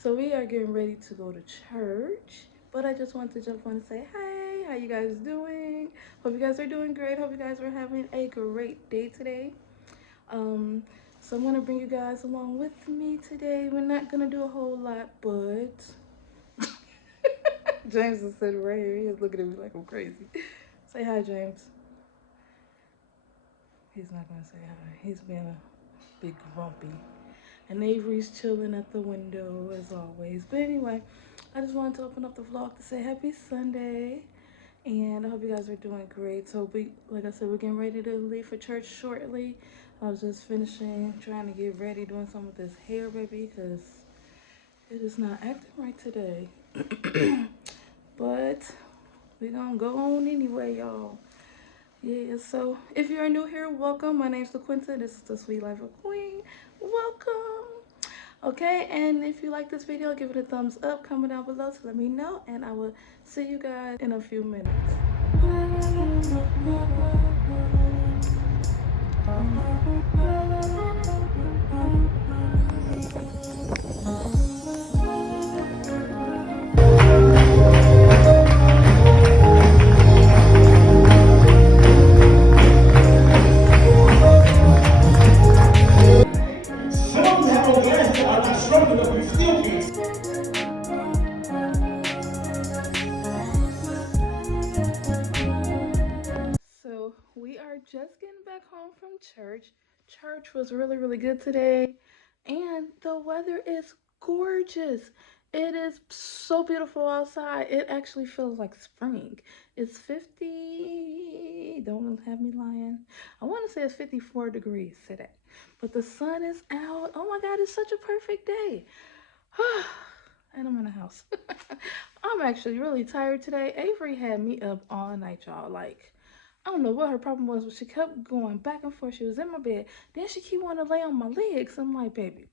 So we are getting ready to go to church, but I just want to jump on and say, hey, how you guys doing? Hope you guys are doing great. Hope you guys are having a great day today. Um, so I'm gonna bring you guys along with me today. We're not gonna do a whole lot, but James is sitting right here. He is looking at me like I'm crazy. Say hi, James. He's not gonna say hi. He's being a big grumpy. And Avery's chilling at the window as always. But anyway, I just wanted to open up the vlog to say happy Sunday. And I hope you guys are doing great. So like I said, we're getting ready to leave for church shortly. I was just finishing trying to get ready, doing some of this hair, baby, because it is not acting right today. But we're gonna go on anyway, y'all. Yeah, so if you're new here, welcome. My name's LaQuinta. This is the Sweet Life of Queen. Welcome. Okay, and if you like this video, give it a thumbs up, comment down below to let me know, and I will see you guys in a few minutes. So we are just getting back home from church. Church was really good today, and the weather is gorgeous. It is so beautiful outside. It actually feels like spring. It's 50, don't have me lying. I want to say it's 54 degrees today, but the sun is out. Oh my God, it's such a perfect day. And I'm in the house. I'm actually really tired today. Avery had me up all night, y'all. Like, I don't know what her problem was, but she kept going back and forth. She was in my bed. Then she keep wanting to lay on my legs. I'm like, baby,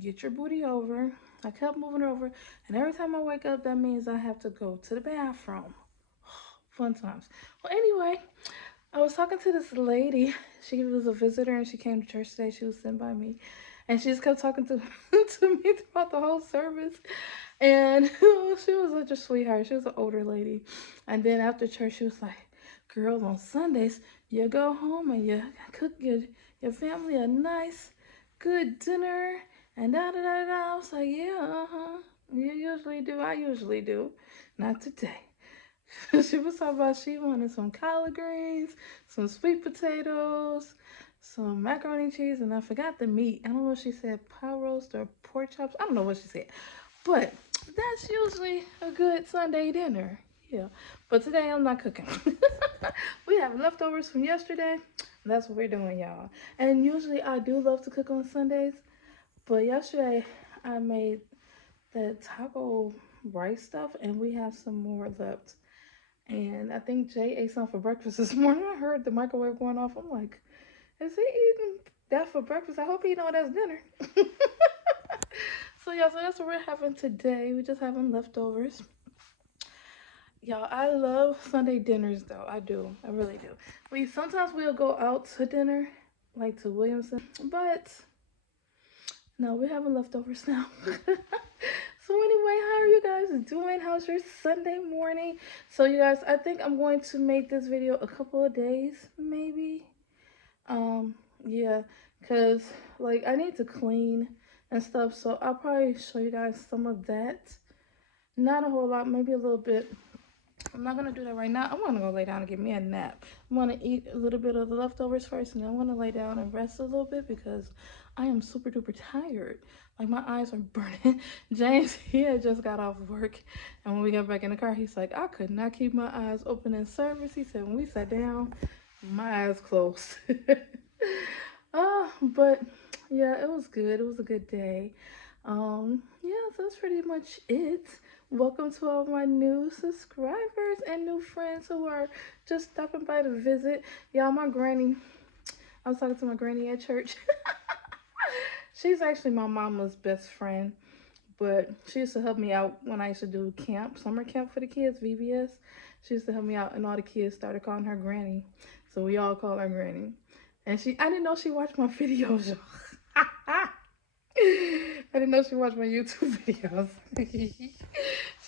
get your booty over. I kept moving her over. And every time I wake up, that means I have to go to the bathroom. Fun times. Well, anyway, I was talking to this lady. She was a visitor and she came to church today. She was sitting by me. And she just kept talking to, to me throughout the whole service. And she was such a sweetheart. She was an older lady. And then after church, she was like, girl, on Sundays, you go home and you cook your family a nice, good dinner. And da-da-da-da. I was like, yeah, uh-huh. You usually do. I usually do. Not today. She was talking about she wanted some collard greens, some sweet potatoes, some macaroni and cheese, and I forgot the meat. I don't know if she said pot roast or pork chops. I don't know what she said. But that's usually a good Sunday dinner. Yeah. But today I'm not cooking. We have leftovers from yesterday. That's what we're doing, y'all. And usually I do love to cook on Sundays. But yesterday I made the taco rice stuff and we have some more left. And I think Jay ate some for breakfast this morning. I heard the microwave going off. I'm like, is he eating that for breakfast? I hope he know that's dinner. So yeah, so that's what we're having today. We're just having leftovers. Y'all, I love Sunday dinners though. I do. I really do. Sometimes we'll go out to dinner, like to Williamson, but no, we're having leftovers now. So anyway, how are you guys doing? How's your Sunday morning? So you guys, I think I'm going to make this video a couple of days, maybe. Yeah, because like I need to clean and stuff, so I'll probably show you guys some of that. Not a whole lot, maybe a little bit. I'm not gonna do that right now. I'm gonna go lay down and get me a nap. I'm gonna eat a little bit of the leftovers first, and then I'm gonna lay down and rest a little bit because I am super duper tired. Like my eyes are burning. James, he had just got off work, and when we got back in the car, he's like, I could not keep my eyes open in service. He said when we sat down, my eyes closed. But yeah, it was good. It was a good day. Yeah, so that's pretty much it. Welcome to all my new subscribers and new friends who are just stopping by to visit. Y'all, my granny, I was talking to my granny at church. She's actually my mama's best friend, but she used to help me out when I used to do camp, summer camp for the kids, VBS. She used to help me out, and all the kids started calling her granny. So we all call her granny. And I didn't know she watched my videos, y'all. I didn't know she watched my YouTube videos.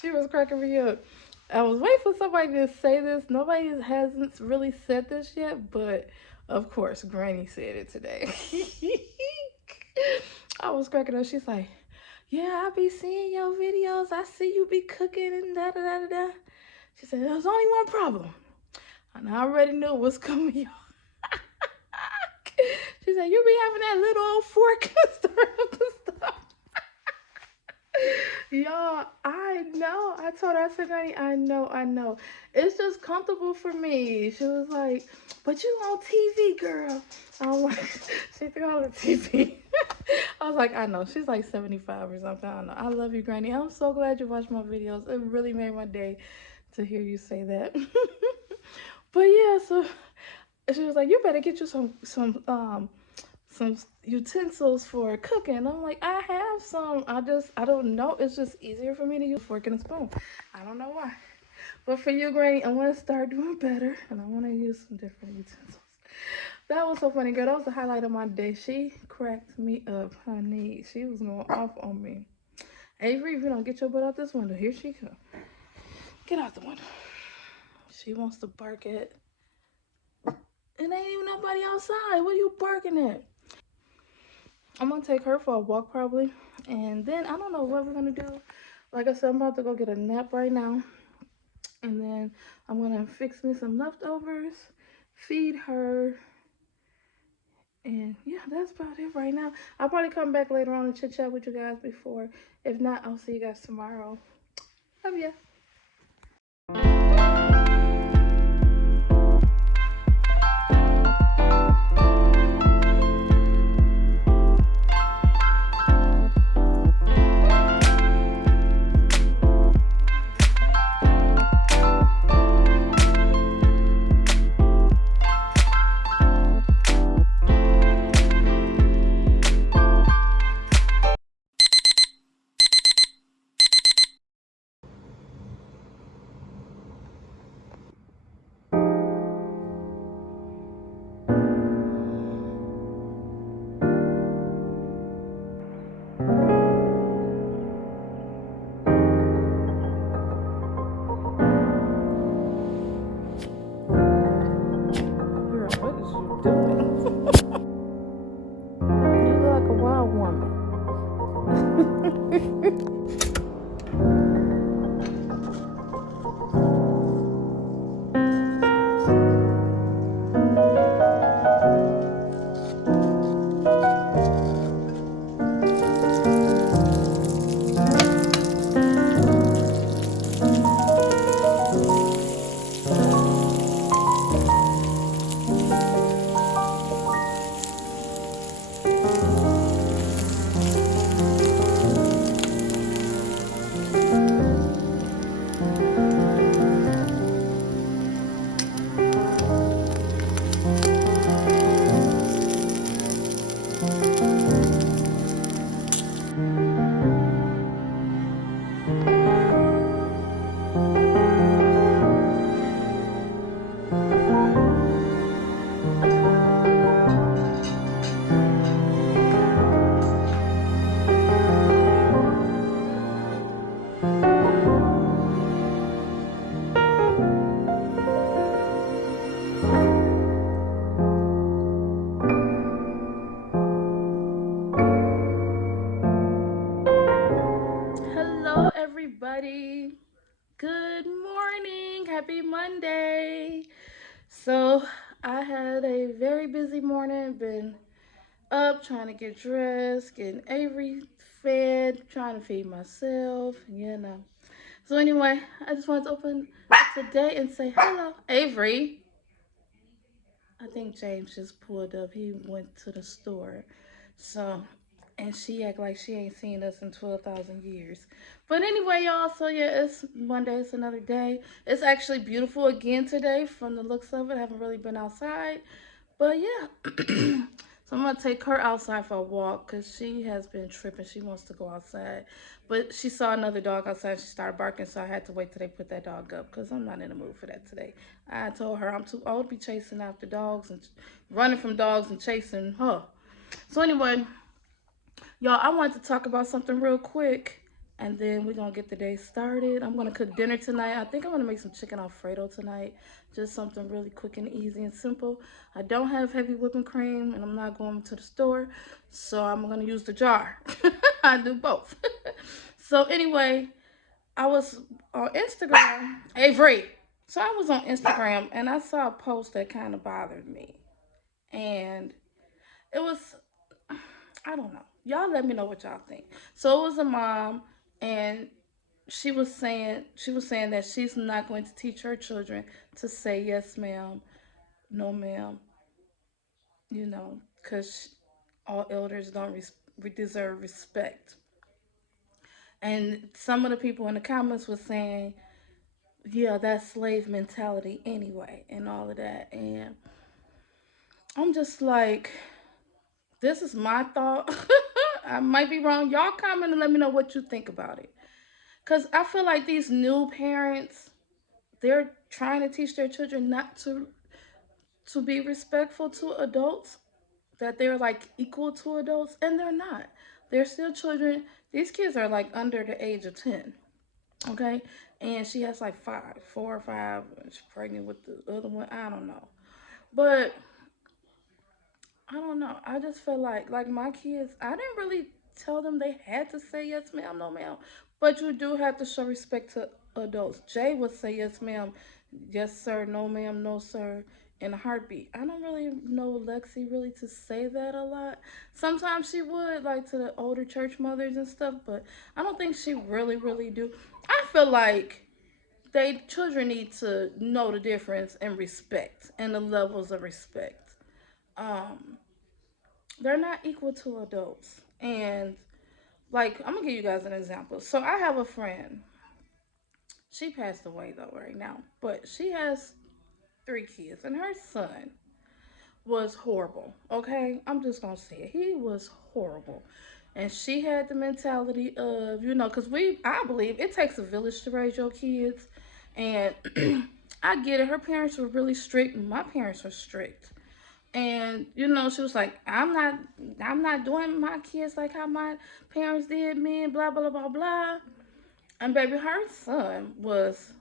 She was cracking me up. I was waiting for somebody to say this. Nobody hasn't really said this yet, but of course, Granny said it today. I was cracking up. She's like, "Yeah, I be seeing your videos. I see you be cooking and da da da da da." She said, "There's only one problem," and I already knew what's coming. She said, "You be having that little old fork and stir up the stuff." Y'all, I know. I told her, I said, "Granny, I know, I know. It's just comfortable for me." She was like, "But you on TV, girl." I'm like, she called it TV. I was like, "I know." She's like 75 or something. I don't know. I love you, Granny. I'm so glad you watched my videos. It really made my day to hear you say that. But yeah, so she was like, "You better get you some utensils for cooking." I'm like, "I have some. I don't know. It's just easier for me to use a fork and a spoon. I don't know why. But for you, Granny, I want to start doing better, and I want to use some different utensils." That was so funny, girl. That was the highlight of my day. She cracked me up, honey. She was going off on me. Avery, if you don't get your butt out this window, here she comes. Get out the window. She wants to bark at. It ain't even nobody outside. What are you barking at? I'm gonna take her for a walk probably, and then I don't know what we're gonna do. Like I said, I'm about to go get a nap right now, and then I'm gonna fix me some leftovers, feed her, and yeah, that's about it right now. I'll probably come back later on and chit chat with you guys before. If not, I'll see you guys tomorrow. Love ya. Girl, what is you doing? You look like a wild woman. Hello, everybody. Good morning. Happy Monday. So, I had a very busy morning. Been up trying to get dressed, getting Avery fed, trying to feed myself, you know. So, anyway, I just wanted to open today and say hello, Avery. I think James just pulled up. He went to the store. So, and she act like she ain't seen us in 12,000 years. But anyway, y'all, so yeah, it's Monday. It's another day. It's actually beautiful again today from the looks of it. I haven't really been outside. But yeah. So I'm going to take her outside for a walk because she has been tripping. She wants to go outside. But she saw another dog outside. She started barking, so I had to wait till they put that dog up because I'm not in the mood for that today. I told her I'm too old to be chasing after dogs and running from dogs and chasing her. So anyway, Y'all, I wanted to talk about something real quick, and then we're gonna get the day started. I'm gonna cook dinner tonight. I think I'm gonna make some chicken Alfredo tonight. Just something really quick and easy and simple. I don't have heavy whipping cream, and I'm not going to the store, so I'm gonna use the jar. I do both. So anyway, I was on Instagram. Avery. So I was on Instagram, and I saw a post that kind of bothered me, and it was, I don't know. Y'all let me know what y'all think. So it was a mom, and she was saying that she's not going to teach her children to say yes ma'am, no ma'am, because all elders don't deserve respect. And some of the people in the comments were saying, yeah, that's slave mentality anyway, and all of that. And I'm just like, this is my thought. I might be wrong. Y'all comment and let me know what you think about it. Because I feel like these new parents, they're trying to teach their children not to be respectful to adults, that they're like equal to adults, and they're not. They're still children. These kids are like under the age of 10, okay? And she has like 4 or 5. She's pregnant with the other one. I don't know. But I don't know. I just feel like my kids, I didn't really tell them they had to say yes ma'am, no ma'am. But you do have to show respect to adults. Jay would say yes ma'am, yes sir, no ma'am, no sir, in a heartbeat. I don't really know Lexi really to say that a lot. Sometimes she would, like to the older church mothers and stuff, but I don't think she really do. I feel like children need to know the difference in respect and the levels of respect. Um, they're not equal to adults. And like, I'm gonna give you guys an example. So I have a friend. She passed away though right now, but she has 3 kids, and her son was horrible. Okay, I'm just gonna say it. He was horrible, and she had the mentality of, because I believe it takes a village to raise your kids, and I get it. Her parents were really strict. My parents were strict. And she was like, I'm not doing my kids like how my parents did me, and blah blah blah blah. And baby, her son was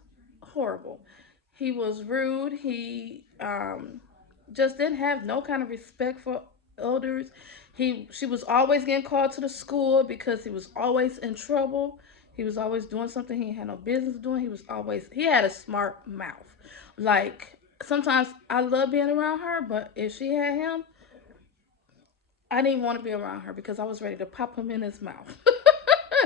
horrible. He was rude. He just didn't have no kind of respect for elders. She was always getting called to the school because he was always in trouble. He was always doing something he had no business doing. He had a smart mouth. Like, sometimes I love being around her, but if she had him, I didn't want to be around her because I was ready to pop him in his mouth.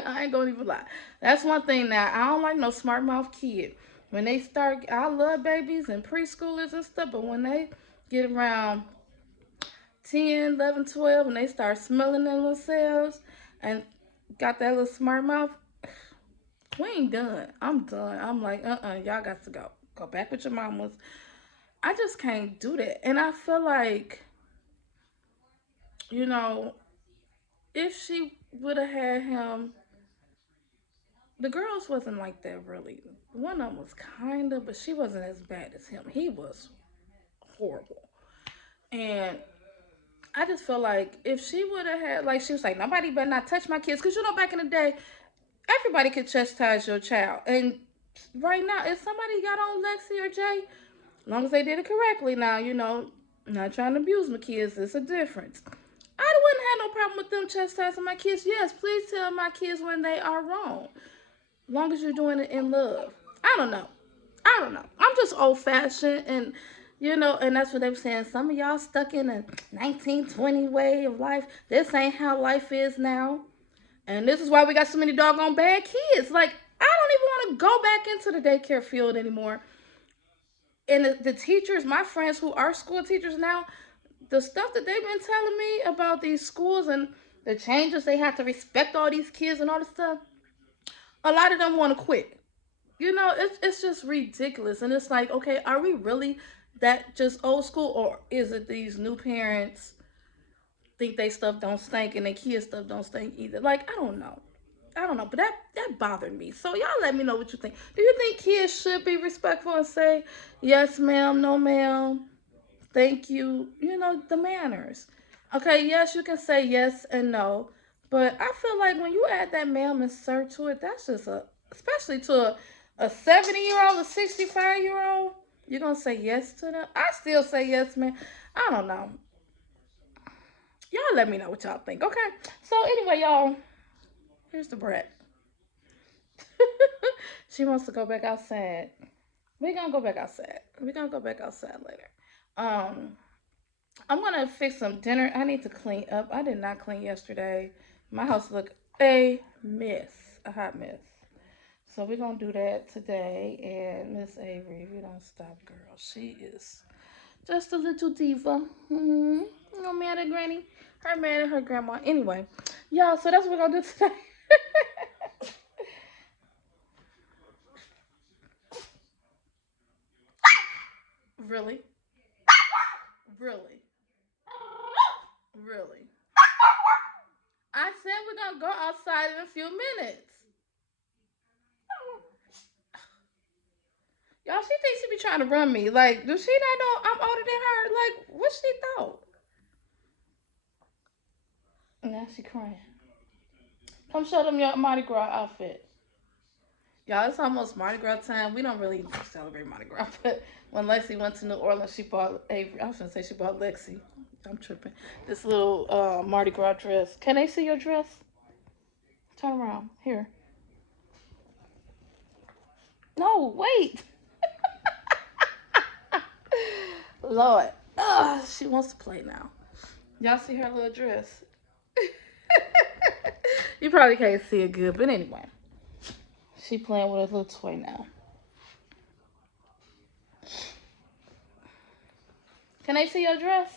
I ain't gonna even lie. That's one thing now. I don't like no smart mouth kid. When they start, I love babies and preschoolers and stuff, but when they get around 10, 11, 12, and they start smelling themselves and got that little smart mouth, we ain't done. I'm done. I'm like, y'all got to go. Go back with your mamas. I just can't do that. And I feel like, you know, if she would have had him, the girls wasn't like that really. One of them was kinda, but she wasn't as bad as him. He was horrible. And I just feel like if she would have had, like, she was like, nobody better not touch my kids. Because, back in the day, everybody could chastise your child. And right now, if somebody got on Lexi or Jay, as long as they did it correctly now, not trying to abuse my kids, it's a difference. I wouldn't have no problem with them chastising my kids. Yes, please tell my kids when they are wrong. As long as you're doing it in love. I don't know. I'm just old fashioned, and and that's what they were saying. Some of y'all stuck in a 1920 way of life. This ain't how life is now. And this is why we got so many doggone bad kids. Like, I don't even want to go back into the daycare field anymore. And the teachers, my friends who are school teachers now, the stuff that they've been telling me about these schools and the changes they have to respect all these kids and all this stuff, a lot of them want to quit. It's just ridiculous. And it's like, okay, are we really that just old school, or is it these new parents think they stuff don't stink and their kids stuff don't stink either? Like, I don't know. But that bothered me. So y'all let me know what you think. Do you think kids should be respectful and say yes ma'am, no ma'am, thank you, the manners? Okay, yes, you can say yes and no, But I feel like when you add that ma'am and sir to it, that's just especially to a 70-year-old, a 65-year-old, you're going to say yes to them? I still say yes, man. I don't know. Y'all let me know what y'all think, okay? So anyway, y'all, here's the brat. She wants to go back outside. We're gonna go back outside. We're gonna go back outside later. Um, I'm gonna fix some dinner. I need to clean up. I did not clean yesterday. My house looked a mess, a hot mess. So we're gonna do that today. And Miss Avery, if you don't stop, girl, she is just a little diva. No mad at Granny. Her mad at her grandma. Anyway, y'all. So that's what we're gonna do today. Really, really, really. I said we're gonna go outside in a few minutes. Y'all, she thinks she be trying to run me. Like, does she not know I'm older than her? Like, what she thought? Now she crying. Come show them your Mardi Gras outfit. Y'all, it's almost Mardi Gras time. We don't really celebrate Mardi Gras, but when Lexi went to New Orleans, she bought Avery. I was gonna say she bought Lexi. I'm tripping. This little Mardi Gras dress. Can they see your dress? Turn around. Here. No, wait. Lord. She wants to play now. Y'all see her little dress? You probably can't see it good, but anyway. She playing with a little toy now. Can they see your dress?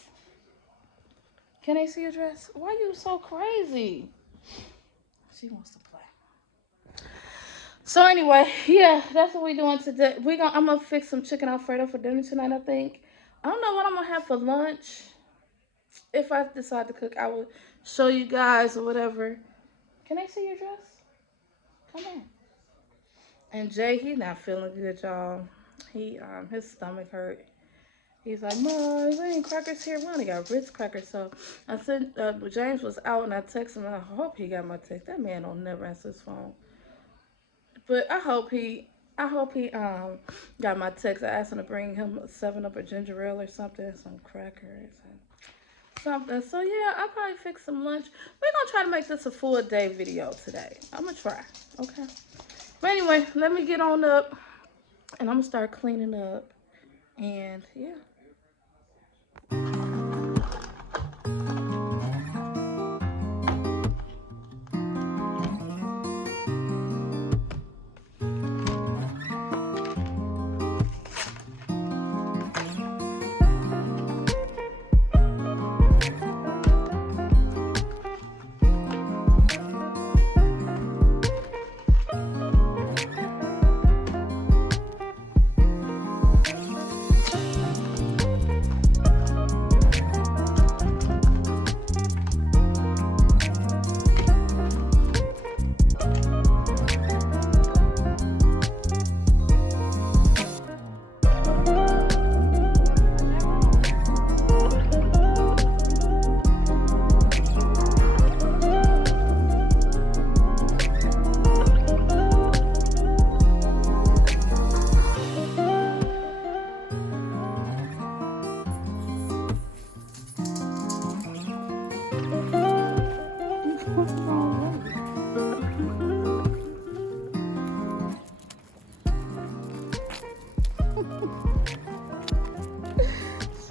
Can they see your dress? Why are you so crazy? She wants to play. So anyway, yeah, that's what we're doing today. I'm gonna fix some chicken Alfredo for dinner tonight, I think. I don't know what I'm gonna have for lunch. If I decide to cook, I will show you guys or whatever. Can they see your dress? Come on. And Jay, he's not feeling good, y'all. His stomach hurt. He's like, Mom, there ain't crackers here. We only got Ritz crackers. So I said, James was out and I texted him. I hope he got my text. That man don't never answer his phone. But I hope he got my text. I asked him to bring him a 7-Up or ginger ale or something, some crackers and something. So yeah, I'll probably fix some lunch. We're gonna try to make this a full day video today. I'm gonna try, okay? But anyway, let me get on up and I'm gonna start cleaning up. And yeah.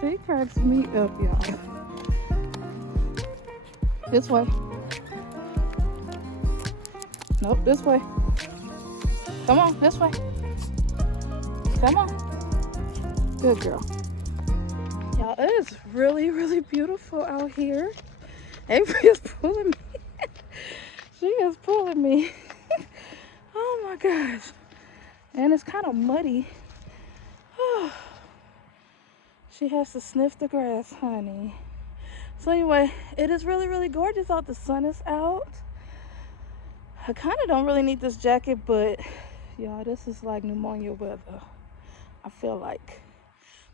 She cracks me up, y'all. This way. Nope, this way. Come on, this way. Come on. Good girl. Y'all, it is really, really beautiful out here. Avery is pulling me. She is pulling me. Oh my gosh. And it's kind of muddy. She has to sniff the grass, honey. So anyway, it is really, really gorgeous out. The sun is out. I kind of don't really need this jacket, but y'all, this is like pneumonia weather, I feel like.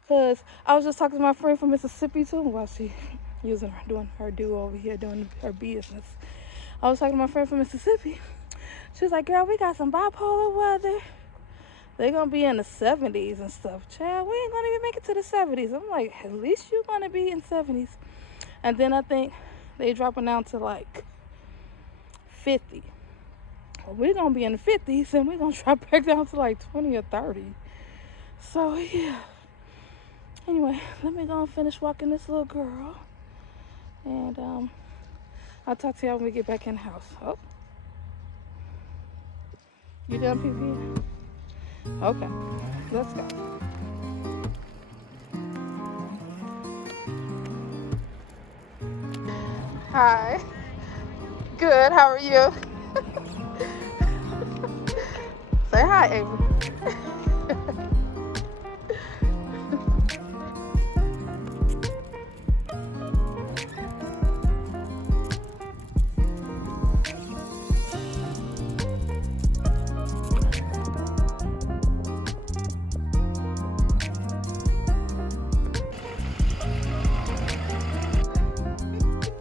Because I was just talking to my friend from Mississippi too while she doing her do over here, doing her business. I was talking to my friend from Mississippi. She was like, girl, we got some bipolar weather. They're going to be in the 70s and stuff. Child, we ain't going to even make it to the 70s. I'm like, at least you're going to be in 70s. And then I think they dropping down to like 50. We're going to be in the 50s and we're going to drop back down to like 20 or 30. So, yeah. Anyway, let me go and finish walking this little girl. And I'll talk to y'all when we get back in the house. Oh. You done pee-pee? Okay. Let's go. Hi. Good. How are you? Say hi, Avery.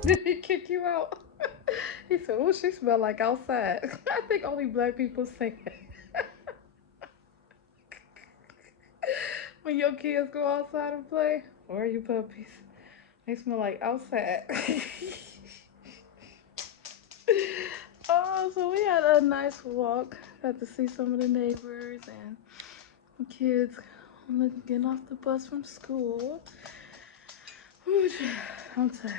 Did he kick you out? He said, oh, she smelled like outside. I think only black people say that. When your kids go outside and play, or you puppies, they smell like outside. Oh, so we had a nice walk. Got to see some of the neighbors and the kids getting off the bus from school. Whew, I'm tired.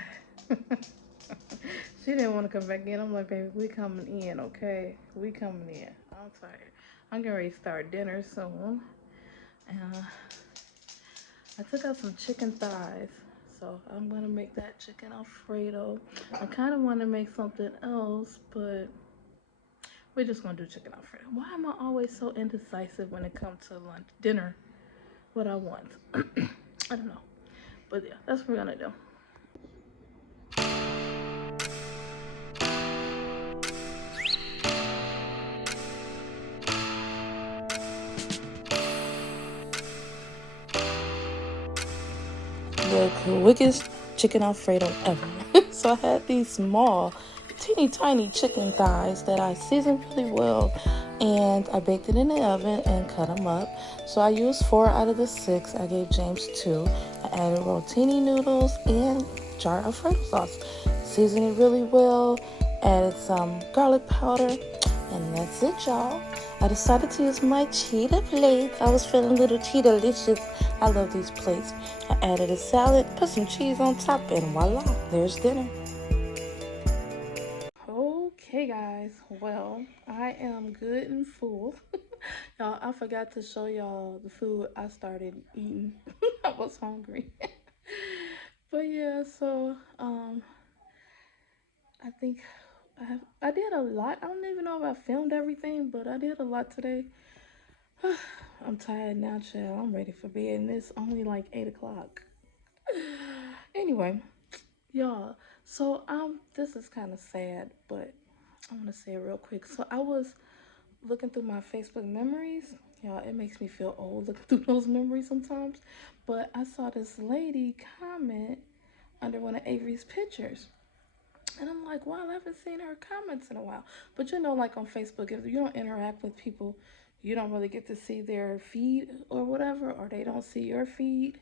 She didn't want to come back in. I'm like, baby, we coming in, okay? We coming in. I'm tired. I'm getting ready to start dinner soon. And I took out some chicken thighs. So I'm going to make that chicken Alfredo. I kind of want to make something else, but we're just going to do chicken Alfredo. Why am I always so indecisive when it comes to lunch, dinner, what I want? I don't know. But yeah, that's what we're going to do. The quickest chicken Alfredo ever. So I had these small, teeny tiny chicken thighs that I seasoned really well, and I baked it in the oven and cut them up. So I used 4 out of the 6. I gave James 2. I added rotini noodles and jar of Alfredo sauce. Seasoned it really well, added some garlic powder, and that's it, y'all. I decided to use my cheetah plates. I was feeling a little cheetah-licious. I love these plates. I added a salad, put some cheese on top, and voila, there's dinner. Okay, guys. Well, I am good and full. Y'all, I forgot to show y'all the food I started eating. I was hungry. But yeah, so I think I did a lot. I don't even know if I filmed everything, but I did a lot today. I'm tired now, child. I'm ready for bed, and it's only like 8 o'clock. Anyway, y'all. So this is kind of sad, but I want to say it real quick. So I was looking through my Facebook memories. Y'all, it makes me feel old looking through those memories sometimes. But I saw this lady comment under one of Avery's pictures. And I'm like, wow, I haven't seen her comments in a while. But you know, like on Facebook, if you don't interact with people, you don't really get to see their feed or whatever, or they don't see your feed.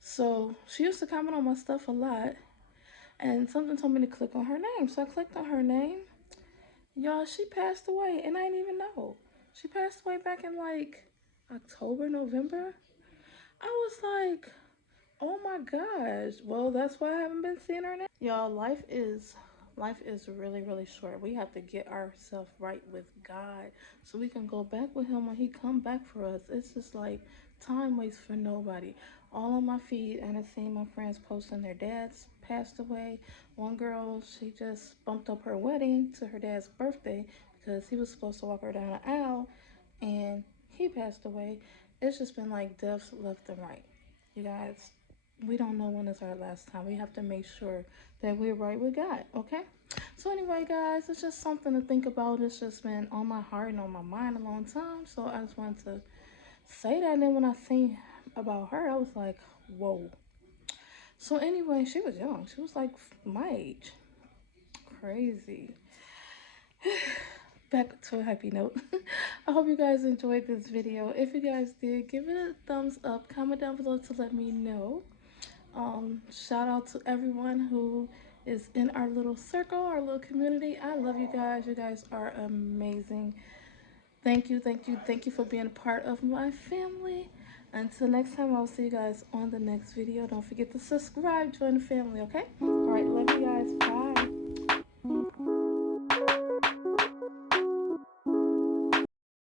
So she used to comment on my stuff a lot. And something told me to click on her name. So I clicked on her name. Y'all, she passed away, and I didn't even know. She passed away back in like October, November. I was like, oh my gosh. Well, that's why I haven't been seeing her now. Y'all, life is really, really short. We have to get ourselves right with God so we can go back with him when he come back for us. It's just like time waits for nobody. All on my feed, and I've seen my friends posting their dads passed away. One girl, she just bumped up her wedding to her dad's birthday because he was supposed to walk her down the aisle and he passed away. It's just been like deaths left and right. You guys, we don't know when is our last time. We have to make sure that we're right with God, okay? So anyway, guys, it's just something to think about. It's just been on my heart and on my mind a long time. So I just wanted to say that. And then when I seen about her, I was like, whoa. So anyway, she was young. She was like my age. Crazy. Back to a happy note. I hope you guys enjoyed this video. If you guys did, give it a thumbs up. Comment down below to let me know. Shout out to everyone who is in our little circle, our little community. I love you guys. You guys are amazing. Thank you, thank you, thank you for being a part of my family. Until next time, I'll see you guys on the next video. Don't forget to subscribe, join the family, okay? All right, love you guys. Bye.